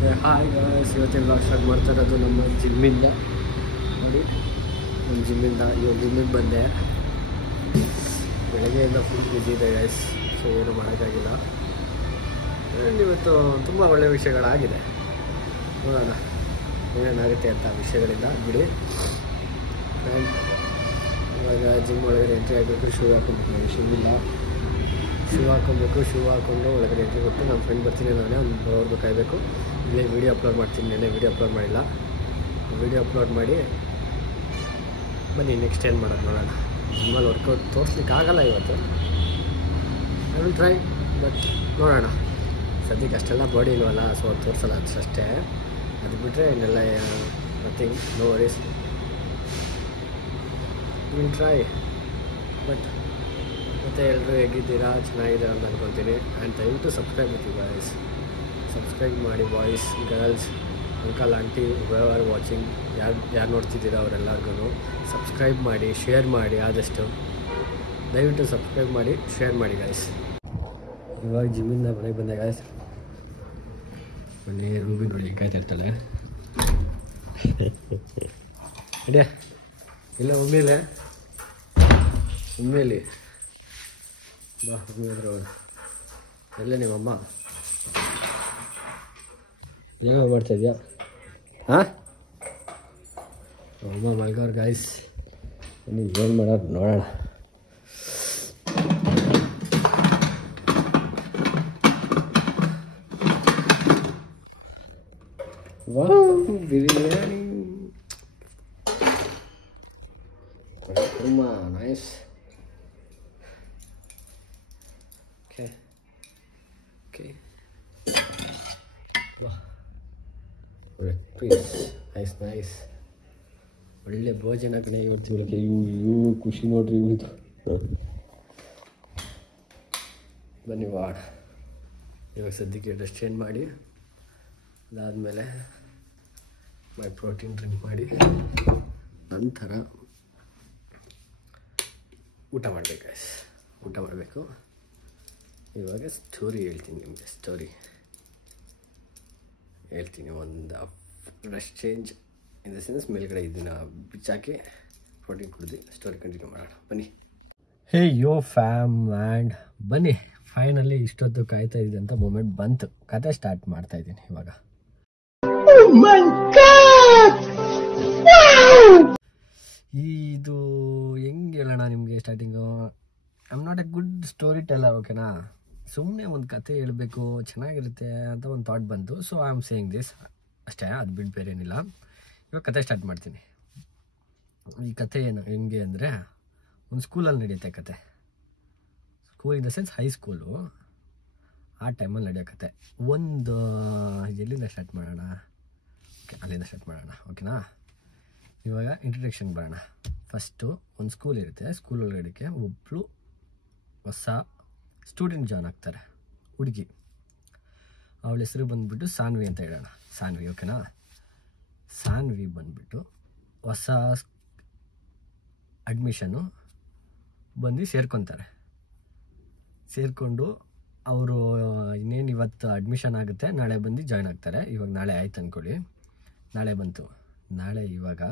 Hi guys, ಇವತ್ತಿನ blog start ಮಾಡ್ತಾ ಇರೋದು ನಮ್ಮ ಜಿಮ್ಮಿಂದ. ನೋಡಿ, ನಮ್ಮ ಜಿಮ್ಮಿಂದ ಇವಾಗ ಜಿಮ್ಮಿಗೆ ಬಂದೆ. ಬೆಳಗ್ಗೆಯಿಂದ ಫುಲ್ ಬ್ಯುಸಿ ಇದೆ ಗಾಯ್ಸ್, ಸೊ ಏನು ಮಾಡೋಕ್ಕಾಗಿಲ್ಲ. ಆ್ಯಂಡ್ ಇವತ್ತು ತುಂಬ ಒಳ್ಳೆಯ ವಿಷಯಗಳಾಗಿದೆ. ನೋಡೋಣ ಏನೇನಾಗುತ್ತೆ ಅಂತ ವಿಷಯಗಳಿಂದ ಬಿಡಿ. ಆ್ಯಂಡ್ ಇವಾಗ ಜಿಮ್ ಒಳಗಡೆ ಎಂಟ್ರಿ ಆಗಬೇಕು. ಶೂ ಹಾಕೊಬೇಕು, ನಾನು ಶೂ ಹಾಕೊಬೇಕು. ಶೂ ಹಾಕ್ಕೊಂಡು ಒಳಗಡೆ ಎಂಟ್ರಿ ಕೊಟ್ಟು ನಮ್ಮ ಫ್ರೆಂಡ್ ಬರ್ತೀನಿ, ನಾನೇ ಅವ್ರದ್ದು ಕಾಯಬೇಕು. ಇಲ್ಲೇ ವೀಡಿಯೋ ಅಪ್ಲೋಡ್ ಮಾಡ್ತೀನಿ. ನೆನ್ನೆ ವೀಡಿಯೋ ಅಪ್ಲೋಡ್ ಮಾಡಿಲ್ಲ, ವೀಡಿಯೋ ಅಪ್ಲೋಡ್ ಮಾಡಿ ಬನ್ನಿ. ನೆಕ್ಸ್ಟ್ ಏನು ಮಾಡೋದು ನೋಡೋಣ. ಜಿಮ್ಮಲ್ಲಿ ವರ್ಕೌಟ್ ತೋರಿಸ್ಲಿಕ್ಕೆ ಆಗಲ್ಲ ಇವತ್ತು. ಐ ವಿಲ್ ಟ್ರೈ, ಬಟ್ ನೋಡೋಣ. ಸದ್ಯಕ್ಕೆ ಅಷ್ಟೆಲ್ಲ ಬಾಡಿ ಇಲ್ವಲ್ಲ, ಸೊ ಅದು ತೋರಿಸಲ್ಲ ಅಷ್ಟೇ. ಅದು ಬಿಟ್ಟರೆ ಇನ್ನೆಲ್ಲ nothing, no worries. Will try. But ಮತ್ತು ಎಲ್ಲರೂ ಹೇಗಿದ್ದೀರಾ, ಚೆನ್ನಾಗಿದೆ ಅಂತ ಅಂದ್ಕೊಳ್ತೀನಿ. ಆ್ಯಂಡ್ ದಯವಿಟ್ಟು subscribe with you guys. Subscribe ಮಾಡಿ boys, girls, uncle, aunty, are watching, ಯಾರು ನೋಡ್ತಿದ್ದೀರಾ ಅವರೆಲ್ಲರಿಗೂ ಸಬ್ಸ್ಕ್ರೈಬ್ ಮಾಡಿ, ಶೇರ್ ಮಾಡಿ. ಆದಷ್ಟು ದಯವಿಟ್ಟು ಸಬ್ಸ್ಕ್ರೈಬ್ ಮಾಡಿ, ಶೇರ್ ಮಾಡಿ ಗಾಯ್ಸ್. ಇವಾಗ ಜಿಮ್ಮಿಂದ ಮನೆಗೆ ಬಂದೆ ಗಾಯ್ಸ್. ಬನ್ನಿ, ರೂಬಿ ನೋಡಿ ಕಾಯ್ತಿರ್ತಾಳೆ. ಅಡ್ಯಾ ಇಲ್ಲ ಒಮ್ಮೇಲೆ ಬಾ, ಒಮ್ಮೆದ್ರು ಎಲ್ಲ ನಿಮ್ಮಮ್ಮ ಏನೋ ಮಾಡ್ತಾಯಿದ್ಯಾ? ಹಾಂ, ಅಮ್ಮ ಮಲ್ಗವ್ರ ಗಾಯ್ಸ್. ನೀವು ಏನು ಮಾಡೋದು ನೋಡೋಣ. ವಾವ್, ಬಿರಿಯಾನಿ ತುಂಬ nice. Okay okay, nice nice. ಒಳ್ಳೆ ಭೋಜನ ಕಡೆ ಇವತ್ತು ಇವಳಿಗೆ. ಇವು ಖುಷಿ ನೋಡ್ರಿ ಇವ್ರದ್ದು. ಬನ್ನಿ ವಾಡ. ಇವಾಗ ಸದ್ಯಕ್ಕೆ ಡ್ರೆಸ್ ಚೇಂಜ್ ಮಾಡಿ, ಅದಾದಮೇಲೆ ಪ್ರೋಟೀನ್ ಡ್ರಿಂಕ್ ಮಾಡಿ ನಂತರ ಊಟ ಮಾಡಬೇಕು. ಇವಾಗ ಸ್ಟೋರಿ ಹೇಳ್ತೀನಿ ನಿಮಗೆ. ಒಂದು dress change in the sense ಮೇಲ್ಗಡೆ ಇದನ್ನು ಬಿಚ್ಚಾಕಿ ಪ್ರೋಟೀನ್ ಕುಡಿದು ಸ್ಟೋರಿ ಕಂಟಿನ್ಯೂ ಮಾಡೋಣ. ಬನ್ನಿ. ಹೇ ಯೋ ಫ್ಯಾಮ್ ಆ್ಯಂಡ್ ಬನ್ನಿ. ಫೈನಲಿ ಇಷ್ಟೊತ್ತು ಕಾಯ್ತಾ ಇದ್ದಂಥ ಮೂಮೆಂಟ್ ಬಂತು. ಕತೆ ಸ್ಟಾರ್ಟ್ ಮಾಡ್ತಾ ಇದ್ದೀನಿ ಇವಾಗ. ಇದು ಹೆಂಗೆ ಹೇಳೋಣ ನಿಮಗೆ starting. I am not A good story teller, ಓಕೆನಾ. ಸುಮ್ಮನೆ ಒಂದು ಕತೆ ಹೇಳಬೇಕು, ಚೆನ್ನಾಗಿರುತ್ತೆ ಅಂತ ಒಂದು ಥಾಟ್ ಬಂತು. So I am saying this ಅಷ್ಟೇ, ಅದು ಬಿಟ್ಟು ಬೇರೆ ಏನಿಲ್ಲ. ಇವಾಗ ಕತೆ ಸ್ಟಾರ್ಟ್ ಮಾಡ್ತೀನಿ. ಈ ಕತೆ ಏನು ಹೆಂಗೆ ಅಂದರೆ, ಒಂದು ಸ್ಕೂಲಲ್ಲಿ ನಡೆಯುತ್ತೆ ಕತೆ. School in the sense high school. ಆ ಟೈಮಲ್ಲಿ ನಡೆಯೋ ಕತೆ. ಒಂದು ಎಲ್ಲಿಂದ ಸ್ಟಾರ್ಟ್ ಮಾಡೋಣ? ಓಕೆ, ಅಲ್ಲಿಂದ ಸ್ಟಾರ್ಟ್ ಮಾಡೋಣ, ಓಕೆನಾ. ಇವಾಗ ಇಂಟ್ರಡಕ್ಷನ್ ಬರೋಣ. ಫಸ್ಟು ಒಂದು ಸ್ಕೂಲ್ ಇರುತ್ತೆ. ಸ್ಕೂಲ್ ಒಳಗಡೆಗೆ ಒಬ್ಬಳು ಹೊಸ ಸ್ಟೂಡೆಂಟ್ ಜಾಯ್ನ್ ಆಗ್ತಾರೆ, ಹುಡುಗಿ. ಅವಳ ಹೆಸರು ಬಂದುಬಿಟ್ಟು ಸಾನ್ವಿ ಅಂತ ಹೇಳೋಣ. ಸಾನ್ವಿ, ಓಕೆನಾ. ಸಾನ್ವಿ ಬಂದುಬಿಟ್ಟು ಹೊಸ ಅಡ್ಮಿಷನ್ನು ಬಂದು ಸೇರಿಕೊಂಡು ಅವರು ಇನ್ನೇನು ಇವತ್ತು ಅಡ್ಮಿಷನ್ ಆಗುತ್ತೆ, ನಾಳೆ ಬಂದು ಜಾಯ್ನ್ ಆಗ್ತಾರೆ. ಇವಾಗ ನಾಳೆ ಆಯ್ತು ಅಂದ್ಕೊಳ್ಳಿ. ನಾಳೆ ಬಂತು. ನಾಳೆ ಇವಾಗ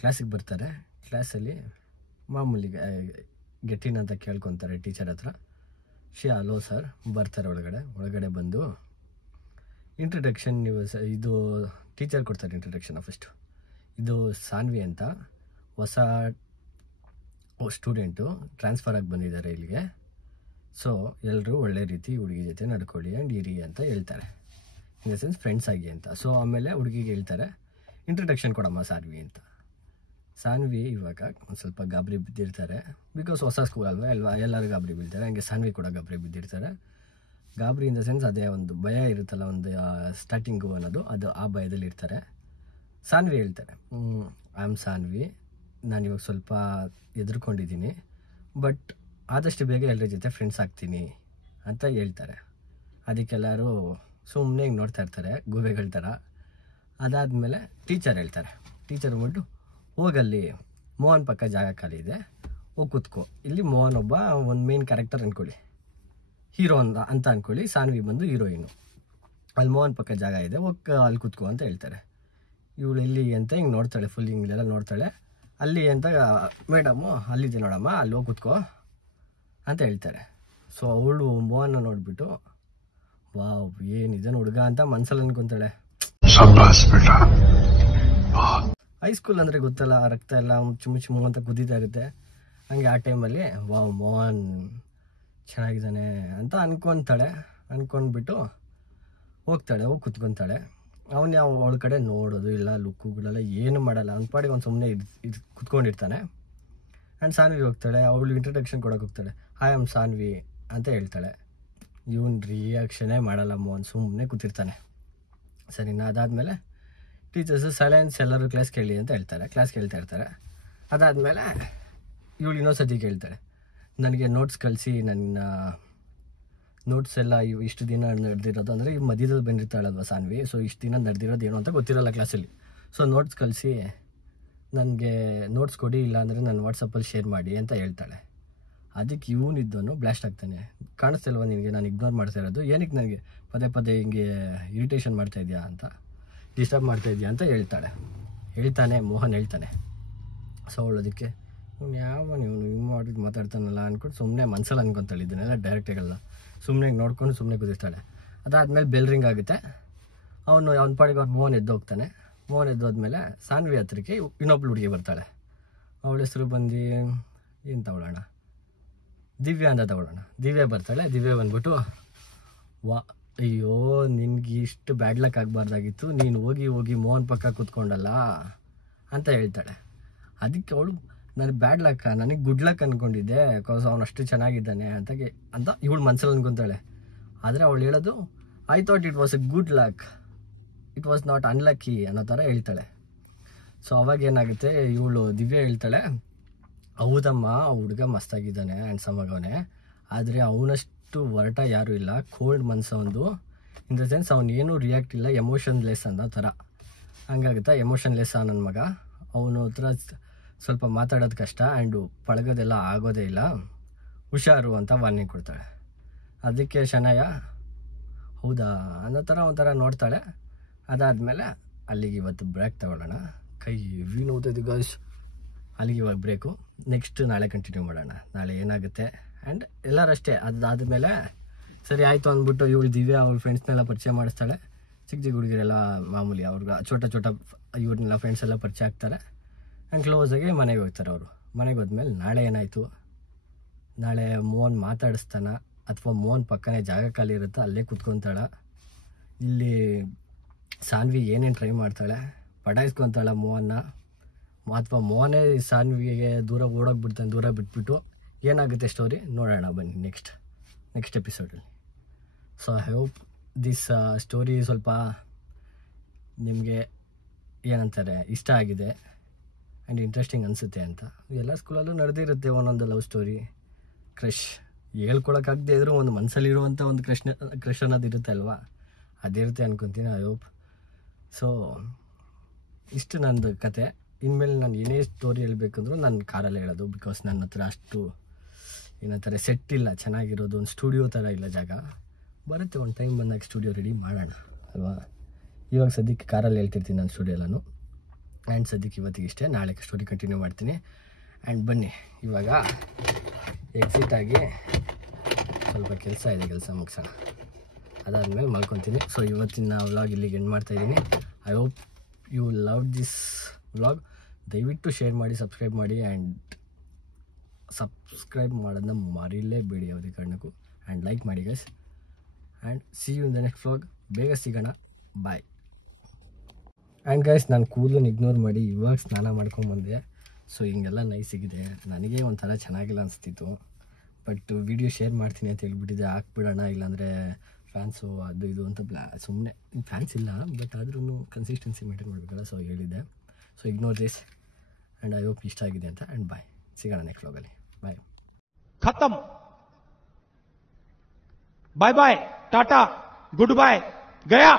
ಕ್ಲಾಸಿಗೆ ಬರ್ತಾರೆ. ಕ್ಲಾಸಲ್ಲಿ ಮಾಮೂಲಿ ಗೆಟ್ಟಿನ ಅಂತ ಕೇಳ್ಕೊತಾರೆ ಟೀಚರ್ ಹತ್ರ. Hello sir. ಬರ್ತಾರೆ ಒಳಗಡೆ ಬಂದು ಇಂಟ್ರಡಕ್ಷನ್. ನೀವು ಇದು ಟೀಚರ್ ಕೊಡ್ತಾರೆ ಇಂಟ್ರಡಕ್ಷನ್. ಫಸ್ಟು ಇದು ಸಾನ್ವಿ ಅಂತ ಹೊಸ ಸ್ಟೂಡೆಂಟು, ಟ್ರಾನ್ಸ್ಫರ್ ಆಗಿ ಬಂದಿದ್ದಾರೆ ಇಲ್ಲಿಗೆ. ಸೊ ಎಲ್ಲರೂ ಒಳ್ಳೆ ರೀತಿ ಹುಡುಗಿ ಜೊತೆ ನಡ್ಕೊಳ್ಳಿ ಆ್ಯಂಡ್ ಇರಿ ಅಂತ ಹೇಳ್ತಾರೆ. ಇನ್ ದ ಸೆನ್ಸ್ ಫ್ರೆಂಡ್ಸ್ ಆಗಿ ಅಂತ. ಸೊ ಆಮೇಲೆ ಹುಡುಗಿಗೆ ಹೇಳ್ತಾರೆ, ಇಂಟ್ರಡಕ್ಷನ್ ಕೊಡಮ್ಮ ಸಾನ್ವಿ ಅಂತ. ಸಾನ್ವಿ ಇವಾಗ ಒಂದು ಸ್ವಲ್ಪ ಗಾಬರಿ ಬಿದ್ದಿರ್ತಾರೆ. ಬಿಕಾಸ್ ಹೊಸ ಸ್ಕೂಲ್ ಅಲ್ವಾ, ಎಲ್ಲರೂ ಗಾಬರಿ ಬೀಳ್ತಾರೆ. ಹಂಗೆ ಸಾನ್ವಿ ಕೂಡ ಗಾಬರಿ ಬಿದ್ದಿರ್ತಾರೆ. ಗಾಬರಿ ಇನ್ ದ ಸೆನ್ಸ್ ಅದೇ ಒಂದು ಭಯ ಇರುತ್ತಲ್ಲ, ಒಂದು ಸ್ಟಾರ್ಟಿಂಗು ಅನ್ನೋದು, ಅದು ಆ ಭಯದಲ್ಲಿ ಇರ್ತಾರೆ. ಸಾನ್ವಿ ಹೇಳ್ತಾರೆ, ಐ ಆಮ್ ಸಾನ್ವಿ, ನಾನಿವಾಗ ಸ್ವಲ್ಪ ಹೆದರ್ಕೊಂಡಿದ್ದೀನಿ, ಬಟ್ ಆದಷ್ಟು ಬೇಗ ಎಲ್ಲರ ಜೊತೆ ಫ್ರೆಂಡ್ಸ್ ಆಗ್ತೀನಿ ಅಂತ ಹೇಳ್ತಾರೆ. ಅದಕ್ಕೆಲ್ಲರೂ ಸುಮ್ಮನೆ ಹಿಂಗೆ ನೋಡ್ತಾ ಇರ್ತಾರೆ, ಗೂಬೆಗಳ ಥರ. ಅದಾದಮೇಲೆ ಟೀಚರ್ ಹೇಳ್ತಾರೆ, ಟೀಚರ್ ಬಂದು ಹೋಗಲ್ಲಿ ಮೋಹನ್ ಪಕ್ಕ ಜಾಗ ಖಾಲಿ ಇದೆ, ಹೋಗಿ ಕೂತ್ಕೋ. ಇಲ್ಲಿ ಮೋಹನ್ ಒಬ್ಬ ಒಂದು ಮೇನ್ ಕ್ಯಾರೆಕ್ಟರ್ ಅಂದ್ಕೊಳ್ಳಿ, ಹೀರೋ ಅಂತ ಅಂದ್ಕೊಳ್ಳಿ. ಸಾನ್ವಿ ಬಂದು ಹೀರೋಯಿನು. ಅಲ್ಲಿ ಮೋಹನ್ ಪಕ್ಕ ಜಾಗ ಇದೆ, ಹೋಗಿ ಅಲ್ಲಿ ಕೂತ್ಕೋ ಅಂತ ಹೇಳ್ತಾರೆ. ಇವಳು ಎಲ್ಲಿ ಅಂತ ಹಿಂಗೆ ನೋಡ್ತಾಳೆ, ಫುಲ್ ಹಿಂಗೆಲ್ಲ ನೋಡ್ತಾಳೆ. ಅಲ್ಲಿ ಅಂತ ಮೇಡಮ್ಮು ಅಲ್ಲಿದೆ ನೋಡಮ್ಮ, ಅಲ್ಲಿ ಹೋಗಿ ಕೂತ್ಕೋ ಅಂತ ಹೇಳ್ತಾರೆ. ಸೊ ಅವಳು ಮೋಹನ್ನ ನೋಡಿಬಿಟ್ಟು ವಾವ್ ಏನಿದೆ ಹುಡುಗ ಅಂತ ಮನ್ಸಲ್ಲಿ ಅನ್ಕೊತಾಳೆ. ಹೈಸ್ಕೂಲ್ ಅಂದರೆ ಗೊತ್ತಲ್ಲ, ರಕ್ತ ಎಲ್ಲ ಮುಚ್ಚು ಅಂತ ಕುದೀತಾ ಇರುತ್ತೆ. ಹಂಗೆ ಆ ಟೈಮಲ್ಲಿ ವಾವ್ ಮೋಹನ್ ಚೆನ್ನಾಗಿದ್ದಾನೆ ಅಂತ ಅನ್ಕೊತಾಳೆ. ಅನ್ಕೊಂಡ್ಬಿಟ್ಟು ಹೋಗ್ತಾಳೆ, ಹೋಗಿ ಕುತ್ಕೊತಾಳೆ. ಅವನು ಯಾವ ಅವಳ ಕಡೆ ನೋಡೋದು ಇಲ್ಲ, ಲುಕ್ಕುಗಳೆಲ್ಲ ಏನು ಮಾಡಲ್ಲ, ಅವ್ನ ಪಾಡಿಗೆ ಅವ್ನು ಸುಮ್ಮನೆ ಇದು ಕುತ್ಕೊಂಡಿರ್ತಾನೆ. ಆ್ಯಂಡ್ ಸಾನ್ವಿ ಹೋಗ್ತಾಳೆ, ಅವಳು ಇಂಟ್ರಡಕ್ಷನ್ ಕೊಡೋಕೆ ಹೋಗ್ತಾಳೆ. ಹಾಯ್ ಆಮ್ ಸಾನ್ವಿ ಅಂತ ಹೇಳ್ತಾಳೆ. ಇವನು ರಿಯಾಕ್ಷನೇ ಮಾಡಲ್ಲ, ಮೋಹನ್ ಸುಮ್ಮನೆ ಕೂತಿರ್ತಾನೆ. ಸರಿನಾ? ಅದಾದಮೇಲೆ ಟೀಚರ್ಸು ಸೈಲೆನ್ಸ್ ಎಲ್ಲರೂ ಕ್ಲಾಸ್ ಕೇಳಿ ಅಂತ ಹೇಳ್ತಾರೆ. ಕ್ಲಾಸ್ ಕೇಳ್ತಾ ಇರ್ತಾರೆ. ಅದಾದಮೇಲೆ ಇವಳು ಇನ್ನೊಂದ್ಸತಿ ಕೇಳ್ತಾಳೆ, ನನಗೆ ನೋಟ್ಸ್ ಕಳಿಸಿ, ನನ್ನ ನೋಟ್ಸ್ ಎಲ್ಲ ಇಷ್ಟು ದಿನ ನಡೆದಿರೋದು, ಅಂದರೆ ಈ ಮಧ್ಯದಲ್ಲಿ ಬಂದಿರ್ತಾಳಲ್ವ ಸಾನ್ವಿ, ಸೊ ಇಷ್ಟು ದಿನ ನಡೆದಿರೋದು ಏನು ಅಂತ ಗೊತ್ತಿರೋಲ್ಲ ಕ್ಲಾಸಲ್ಲಿ. ಸೊ ನೋಟ್ಸ್ ಕಳಿಸಿ, ನನಗೆ ನೋಟ್ಸ್ ಕೊಡಿ, ಇಲ್ಲ ಅಂದರೆ ನಾನು ವಾಟ್ಸಪ್ಪಲ್ಲಿ ಶೇರ್ ಮಾಡಿ ಅಂತ ಹೇಳ್ತಾಳೆ. ಅದಕ್ಕೆ ಇವನಿದ್ದವನು ಬ್ಲಾಸ್ಟ್ ಆಗ್ತಾನೆ. ಕಾಣಿಸ್ತಿಲ್ವ ನಿನಗೆ ನಾನು ಇಗ್ನೋರ್ ಮಾಡ್ತಾ ಇರೋದು, ಏನಕ್ಕೆ ನನಗೆ ಪದೇ ಪದೇ ಹಿಂಗೆ ಇರಿಟೇಷನ್ ಮಾಡ್ತಾಯಿದ್ಯಾ ಅಂತ, ಡಿಸ್ಟರ್ಬ್ ಮಾಡ್ತಾಯಿದ್ಯಾ ಅಂತ ಹೇಳ್ತಾನೆ ಮೋಹನ್ ಹೇಳ್ತಾನೆ. ಸೊ ಅವಳೋದಕ್ಕೆ ಅವ್ನು ಯಾವ ನೀವು ಮಾಡಿದ್ದು ಮಾತಾಡ್ತಾನಲ್ಲ ಅಂದ್ಕೊಂಡು ಸುಮ್ಮನೆ ಮನ್ಸಲ್ಲಿ ಅನ್ಕೊತಾಳೆ. ಇದನ್ನೆಲ್ಲ ಡೈರೆಕ್ಟಾಗಲ್ಲ, ಸುಮ್ಮನೆ ನೋಡ್ಕೊಂಡು ಸುಮ್ಮನೆ ಕೂತಿರ್ತಾಳೆ. ಅದಾದಮೇಲೆ ಬೆಲ್ ರಿಂಗ್ ಆಗುತ್ತೆ. ಅವನ ಪಾಡಿಗೆ ಅವ್ನು ಮೋಹನ್ ಎದ್ದೋಗ್ತಾನೆ. ಮೋಹನ್ ಎದ್ದೋದ್ಮೇಲೆ ಸಾನ್ವಿ ಹತ್ರಕ್ಕೆ ಇನ್ನೊಬ್ಳು ಹುಡುಗಿ ಬರ್ತಾಳೆ. ಅವಳ ಹೆಸರು ಬಂದು ಏನು ತಗೊಳ್ಳೋಣ, ದಿವ್ಯಾ ಅಂತ ತಗೊಳ್ಳೋಣ. ದಿವ್ಯಾ ಬರ್ತಾಳೆ. ದಿವ್ಯಾ ಬಂದ್ಬಿಟ್ಟು ಅಯ್ಯೋ ನಿನ್ಗೆ ಇಷ್ಟು ಬ್ಯಾಡ್ ಲಕ್ ಆಗಬಾರ್ದಾಗಿತ್ತು, ನೀನು ಹೋಗಿ ಮೋಹನ್ ಪಕ್ಕ ಕೂತ್ಕೊಂಡಲ್ಲ ಅಂತ ಹೇಳ್ತಾಳೆ. ಅದಕ್ಕೆ ಅವಳು ನನಗೆ ಬ್ಯಾಡ್ ಲಕ್ಕ, ನನಗೆ ಗುಡ್ ಲಕ್ ಅಂದ್ಕೊಂಡಿದ್ದೆ, ಬಿಕಾಸ್ ಅವನು ಅಷ್ಟು ಚೆನ್ನಾಗಿದ್ದಾನೆ ಅಂತ ಇವಳು ಮನಸ್ಸಲ್ಲಿ ಅಂದ್ಕೊತಾಳೆ. ಆದರೆ ಅವಳು ಹೇಳೋದು I thought it was A good luck, it was not unlucky ಅನ್ನೋ ಥರ ಹೇಳ್ತಾಳೆ. ಸೊ ಅವಾಗ ಏನಾಗುತ್ತೆ, ಇವಳು ದಿವ್ಯಾ ಹೇಳ್ತಾಳೆ, ಹೌದಮ್ಮ ಹುಡುಗ ಮಸ್ತಾಗಿದ್ದಾನೆ, ಹ್ಯಾಂಡ್ಸಮ್ ಆಗವನೆ, ಆದರೆ ಅವನಷ್ಟು ಹೊರಟ ಯಾರೂ ಇಲ್ಲ, ಕೋಲ್ಡ್ ಮನ್ಸು ಒಂದು, ಇನ್ ದ ಸೆನ್ಸ್ ಅವ್ನು ಏನೂ ರಿಯಾಕ್ಟ್ ಇಲ್ಲ, ಎಮೋಷನ್ಲೆಸ್ ಅನ್ನೋ ಥರ. ಹಂಗಾಗುತ್ತಾ, ಎಮೋಷನ್ಲೆಸ್ ನನ್ನ ಮಗ, ಅವನು ಹತ್ರ ಸ್ವಲ್ಪ ಮಾತಾಡೋದು ಕಷ್ಟ ಆ್ಯಂಡು ಪಳಗೋದೆಲ್ಲ ಆಗೋದೇ ಇಲ್ಲ, ಹುಷಾರು ಅಂತ ವಾರ್ನಿಂಗ್ ಕೊಡ್ತಾಳೆ. ಅದಕ್ಕೆ ಶನಯ ಹೌದಾ ಅನ್ನೋ ಥರ ಒಂಥರ ನೋಡ್ತಾಳೆ. ಅದಾದಮೇಲೆ ಅಲ್ಲಿಗೆ ಇವತ್ತು ಬ್ರೇಕ್ ತಗೊಳ್ಳೋಣ. ಕೈ ಹೆವಿ ನೋವ್ತೈತೆ ಗೈಸ್, ಅಲ್ಲಿಗೆ ಇವಾಗ ಬ್ರೇಕು. ನೆಕ್ಸ್ಟ್ ನಾಳೆ ಕಂಟಿನ್ಯೂ ಮಾಡೋಣ. ನಾಳೆ ಏನಾಗುತ್ತೆ ಆ್ಯಂಡ್ ಎಲ್ಲರಷ್ಟೇ. ಅದಾದಮೇಲೆ ಸರಿ ಆಯಿತು ಅಂದ್ಬಿಟ್ಟು ಇವಳು ದಿವ್ಯಾ ಅವ್ರ ಫ್ರೆಂಡ್ಸ್ನೆಲ್ಲ ಪರಿಚಯ ಮಾಡಿಸ್ತಾಳೆ. ಚಿಕ್ಕ ಹುಡುಗಿರೆಲ್ಲ ಮಾಮೂಲಿ ಅವ್ರಿಗೆ ಚೋಟ ಇವ್ರನ್ನೆಲ್ಲ ಫ್ರೆಂಡ್ಸ್ ಎಲ್ಲ ಪರಿಚಯ ಆಗ್ತಾರೆ. ಆ್ಯಂಡ್ ಕ್ಲೋಸಾಗಿ ಮನೆಗೆ ಹೋಗ್ತಾರೆ ಅವರು. ಮನೆಗೆ ಹೋದ್ಮೇಲೆ ನಾಳೆ ಏನಾಯಿತು, ನಾಳೆ ಮೋಹನ್ ಮಾತಾಡಿಸ್ತಾನ ಅಥವಾ ಮೋಹನ್ ಪಕ್ಕನೇ ಜಾಗ ಖಾಲಿ ಇರುತ್ತೆ, ಅಲ್ಲೇ ಕೂತ್ಕೊತಾಳ. ಇಲ್ಲಿ ಸಾನ್ವಿ ಏನೇನು ಟ್ರೈ ಮಾಡ್ತಾಳೆ, ಪಟಾಯಿಸ್ಕೊತಾಳ ಮೋಹನ್ನ, ಅಥವಾ ಮೋಹನೇ ಸಾನ್ವಿಗೆ ದೂರ ಓಡೋಗ್ಬಿಡ್ತಾನೆ, ದೂರ ಬಿಟ್ಬಿಟ್ಟು ಏನಾಗುತ್ತೆ ಸ್ಟೋರಿ ನೋಡೋಣ ಬನ್ನಿ ನೆಕ್ಸ್ಟ್ ಎಪಿಸೋಡಲ್ಲಿ. So I hope this story ಸ್ವಲ್ಪ ನಿಮಗೆ ಏನಂತಾರೆ ಇಷ್ಟ ಆಗಿದೆ ಆ್ಯಂಡ್ ಇಂಟ್ರೆಸ್ಟಿಂಗ್ ಅನಿಸುತ್ತೆ ಅಂತ. ಎಲ್ಲ ಸ್ಕೂಲಲ್ಲೂ ನಡೆದಿರುತ್ತೆ ಒಂದೊಂದು ಲವ್ ಸ್ಟೋರಿ, ಕ್ರಶ್, ಹೇಳ್ಕೊಳಕ್ಕಾಗದೇ ಇದ್ರೂ ಒಂದು ಮನಸ್ಸಲ್ಲಿರುವಂಥ ಒಂದು ಕ್ರಶ್ ಅನ್ನೋದು ಇರುತ್ತೆ ಅಲ್ವಾ, ಅದಿರುತ್ತೆ ಅನ್ಕೊತೀನಿ. ಐ ಹೋಪ್ ಸೊ ಇಷ್ಟು ನನ್ನದು ಕತೆ. ಇನ್ಮೇಲೆ ನಾನು ಏನೇ ಸ್ಟೋರಿ ಹೇಳ್ಬೇಕಂದ್ರೂ ನಾನು ಕಾರಲ್ಲಿ ಹೇಳೋದು, ಬಿಕಾಸ್ ನನ್ನ ಹತ್ರ ಅಷ್ಟು ಏನಂತಾರೆ ಸೆಟ್ ಇಲ್ಲ, ಚೆನ್ನಾಗಿರೋದು ಒಂದು ಸ್ಟುಡಿಯೋ ಥರ ಇಲ್ಲ ಜಾಗ. ಬರುತ್ತೆ ಒಂದು ಟೈಮ್ ಬಂದಾಗ ಸ್ಟುಡಿಯೋ ರೆಡಿ ಮಾಡೋಣ ಅಲ್ವಾ. ಇವಾಗ ಸದ್ಯಕ್ಕೆ ಕಾರಲ್ಲಿ ಹೇಳ್ತಿರ್ತೀನಿ ನಾನು ಸ್ಟುಡಿಯೋ ಎಲ್ಲನೂ. ಆ್ಯಂಡ್ ಸದ್ಯಕ್ಕೆ ಇವತ್ತಿಗೆ ಇಷ್ಟೇ, ನಾಳೆ ಸ್ಟೋರಿ ಕಂಟಿನ್ಯೂ ಮಾಡ್ತೀನಿ. ಆ್ಯಂಡ್ ಬನ್ನಿ ಇವಾಗ ಎಕ್ಸಿಟಾಗಿ ಸ್ವಲ್ಪ ಕೆಲಸ ಮುಗಿಸೋಣ, ಅದಾದಮೇಲೆ ಮಲ್ಕೊತೀನಿ. ಸೊ ಇವತ್ತಿನ ವ್ಲಾಗ್ ಇಲ್ಲಿಗೆ ಎಂಡ್ ಮಾಡ್ತಾಯಿದ್ದೀನಿ. I hope you love this vlog. ದಯವಿಟ್ಟು ಶೇರ್ ಮಾಡಿ, ಸಬ್ಸ್ಕ್ರೈಬ್ ಮಾಡಿ, ಆ್ಯಂಡ್ ಸಬ್ಸ್ಕ್ರೈಬ್ ಮಾಡೋದನ್ನ ಮರೀಲೇಬೇಡಿ ಯಾವುದೇ ಕಾರಣಕ್ಕೂ. ಆ್ಯಂಡ್ ಲೈಕ್ ಮಾಡಿ guys. And see you in the next vlog. ಬೇಗ ಸಿಗೋಣ, ಬಾಯ್. ಆ್ಯಂಡ್ ಗೈಸ್ ನಾನು ಕೂದಲನ್ನು ಇಗ್ನೋರ್ ಮಾಡಿ ಇವಾಗ ಸ್ನಾನ ಮಾಡ್ಕೊಂಬಂದೆ. ಸೊ ಹಿಂಗೆಲ್ಲ ನೈಸಿಗಿದೆ, ನನಗೆ ಒಂಥರ ಚೆನ್ನಾಗಿಲ್ಲ ಅನಿಸ್ತಿತ್ತು. ಬಟ್ ವಿಡಿಯೋ ಶೇರ್ ಮಾಡ್ತೀನಿ ಅಂತ ಹೇಳ್ಬಿಟ್ಟಿದ್ದೆ, ಹಾಕ್ಬಿಡೋಣ ಇಲ್ಲಾಂದರೆ ಫ್ಯಾನ್ಸು ಅದು ಇದು ಅಂತ ಸುಮ್ಮನೆ ಫ್ಯಾನ್ಸ್ ಇಲ್ಲ, ಬಟ್ ಆದ್ರೂ ಕನ್ಸಿಸ್ಟೆನ್ಸಿ ಮೇಂಟೈನ್ ಮಾಡಬೇಕಲ್ಲ, ಸೊ ಹೇಳಿದ್ದೆ. So ignore this and I hope ಇಷ್ಟ ಆಗಿದೆ ಅಂತ. ಆ್ಯಂಡ್ ಬಾಯ್, ಸಿಗೋಣ ನೆಕ್ಸ್ಟ್ ವ್ಲಾಗಲ್ಲಿ. ಬಾಯ್. ಖತಮ್. ಬಾಯ್ ಬಾಯ್, ಟಾಟಾ, ಗುಡ್ ಬಾಯ್, ಗಯಾ.